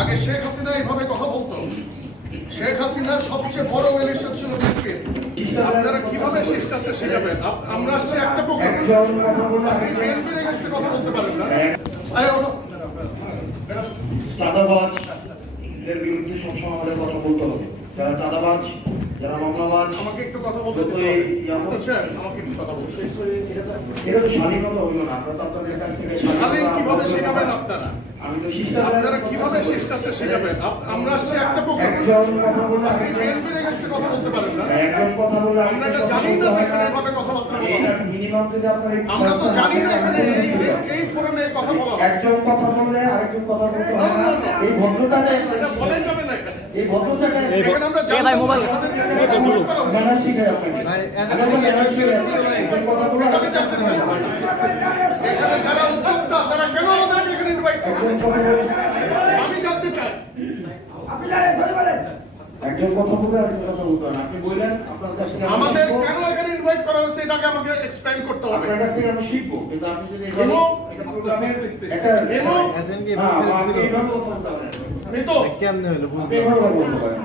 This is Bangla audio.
আগে শেখ হাসিনা এইভাবে কথা বলতো। শেখ হাসিনার সবচেয়ে বড় এলিশন ছিল বিএনপি। আপনারা কিভাবে শিষ্টাচার শেখাবেন? আমরা আসছি একটা প্রোগ্রাম, আপনি বিএনপির এগেইনস্টে কথা বলতে পারেন না। চাঁদাবাজদের বিরুদ্ধে সবসময় আমাদের কথা বলতে হবে। যারা চাঁদাবাজ, যারা মামলাবাজ, আমাকে একটু কথা বলতে দিন। আমাকে একটু কথা বলতে। এটা তো স্বাধীনতা হইল না। আমরা তো আপনাদের কাছ থেকে স্বাধীন কিভাবে শেখাবেন আপনারা? আমি তো শিষ্টাচার, আপনারা কিভাবে শিষ্টাচার শেখাবেন? আমরা আসছি একটা প্রোগ্রাম, আপনি বিএনপির এগেইনস্টে কথা বলতে পারেন না। আমরা এটা জানি না এখানে এভাবে কথাবার্তা বলা হয়। মিনিমাম যদি আপনার আমরা তো জানি না এখানে এই ফোরামে এই কথা বলা হয়। একজন কথা বললে আরেকজন কথা বলতে হয় না। এই ভদ্রতাটা এটা বলাই যাবে না এখানে। এই ভদ্রতাটা এখানে আমরা জানি না মোবাইল ম্যানার শিখাই আপনাকে। আমি জানতে চাই এখানে যারা উদ্যোক্তা তারা কেন আমাদেরকে এখানে ইনভাইট করছে? আমি জানতে চাই। একজন কথা বলতে আরেকজন কথা বলতে হয় না। আপনি বললেন আপনার কাছ থেকে আমাদের কেন এখানে ইনভাইট করা হয়েছে এটাকে আমাকে এক্সপ্লেইন করতে হবে। আপনার কাছ থেকে আমি শিখবো, কিন্তু আপনি যদি একটা প্রোগ্রামের একটা কেন এইভাবে কথা বলতে পারেন। এই তো কেমনে হলো আপনি এইভাবে কথা বলতে পারেন।